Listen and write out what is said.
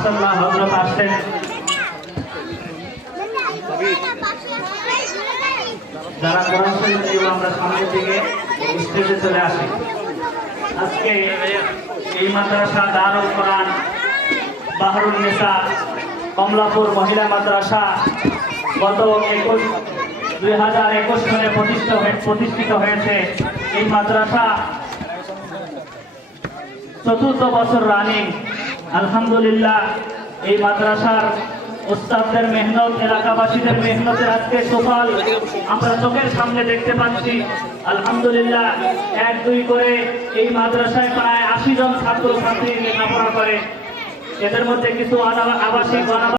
মাশাআল্লাহ হযরত আসছেন। যারা কোরআন শরীফ নিয়ে আমরা সামনের দিকে স্টেজে চলে আসি। আজকে এই মাদ্রাসা দারুল কোরআন বাহরুন নিসা কমলাপুর মহিলা মাদ্রাসা গত 2021 সালে প্রতিষ্ঠিত হয়েছে। এই মাদ্রাসা 4th বছর রানিং। আলহামদুলিল্লাহ এই মাদ্রাসার উস্তাদদের মেহনত, এলাকাবাসীদের মেহনতের আজকে সফল আমরা চোখের সামনে দেখতে পাচ্ছি। আলহামদুলিল্লাহ 1-2 করে এই মাদ্রাসায় প্রায় 80 জন ছাত্র ছাত্রী লেখাপড়া করে। এদের মধ্যে কিছু আবাসিক